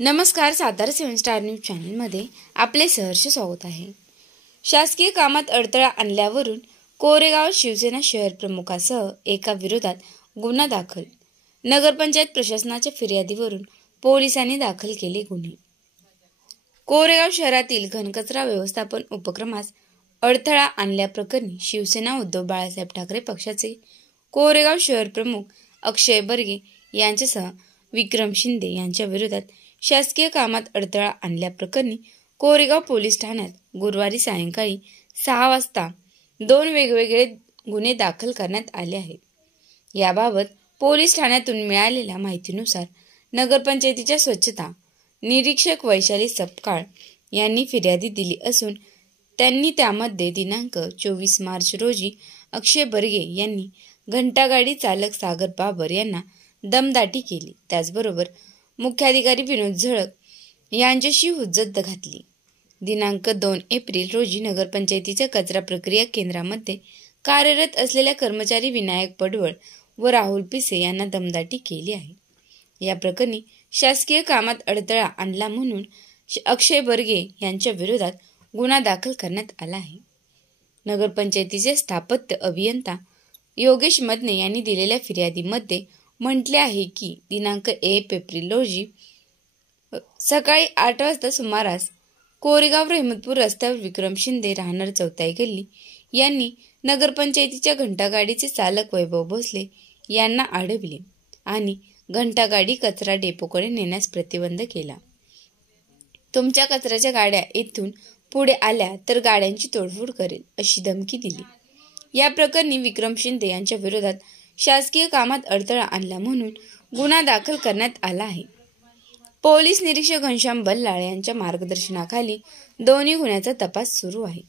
नमस्कार. Satara 7 star news चॅनलमध्ये आपले सहर्ष स्वागत आहे. शासकीय कामात अडथळा आणल्यावरून कोरेगाव शिवसेना शहर प्रमुखासह एका विरोधात गुन्हा दाखल. नगरपंचायत प्रशासनाच्या फिर्यादीवरून पोलिसांनी दाखल केले गुन्हे. कोरेगाव शहरातील घनकचरा व्यवस्थापन उपक्रमास अडथळा आणल्याप्रकरणी शिवसेना उद्धव बाळासाहेब ठाकरे पक्षाचे कोरेगाव शहर प्रमुख अक्षय बर्गे यांच्यासह विक्रम शिंदे यांच्या विरोधात शासकीय कामात अडथळा आणल्याप्रकरणी कोरेगाव पोलीस ठाण्यात गुरुवारी सायंकाळी 6 वाजता 2 वेगवेगळे गुन्हे दाखल करण्यात आले आहेत. याबाबत पोलीस ठाण्यातून मिळालेल्या माहितीनुसार नगरपंचायतीच्या स्वच्छता निरीक्षक वैशाली सपकाळ यांनी फिर्यादी दिली असून त्यांनी त्यामध्ये दिनांक 24 मार्च रोजी अक्षय बर्गे यांनी घंटागाडी चालक सागर बाबर यांना दमदाटी केली. त्याचबरोबर मुख्याधिकारी विनोद झळक यांच्याशी हुज्जत घातली. दिनांक 2 एप्रिल रोजी नगरपंचायतीच्या कचरा प्रक्रिया केंद्रामध्ये कार्यरत असलेल्या कर्मचारी विनायक पडवळ व राहुल पिसे यांना दमदाटी केली आहे. या प्रकरणी शासकीय कामात अडथळा आणला म्हणून अक्षय बर्गे यांच्या विरोधात गुन्हा दाखल करण्यात आला आहे. नगरपंचायतीचे स्थापत्य अभियंता योगेश मदने यांनी दिलेल्या फिर्यादीमध्ये म्हटले आहे की दिनांक 1 एप्रिल रोजी सकाळी 8 वाजता सुमारास कोरेगाव रहमतपूर रस्त्यावर विक्रम शिंदे राहणार चौथाई गल्ली यांनी नगरपंचायतीच्या घंटागाडीचे चालक वैभव भोसले यांना अडविले आणि घंटागाडी कचरा डेपोकडे नेण्यास प्रतिबंध केला. तुमच्या कचऱ्याच्या गाड्या येथून पुढे आल्या तर गाड्यांची तोडफोड करेल अशी धमकी दिली. या प्रकरणी विक्रम शिंदे यांच्या विरोधात शासकीय कामात अडथळा आणला म्हणून गुन्हा दाखल करण्यात आला आहे. पोलीस निरीक्षक घनश्याम बल्लाळ यांच्या मार्गदर्शनाखाली दोन्ही गुन्ह्याचा तपास सुरू आहे.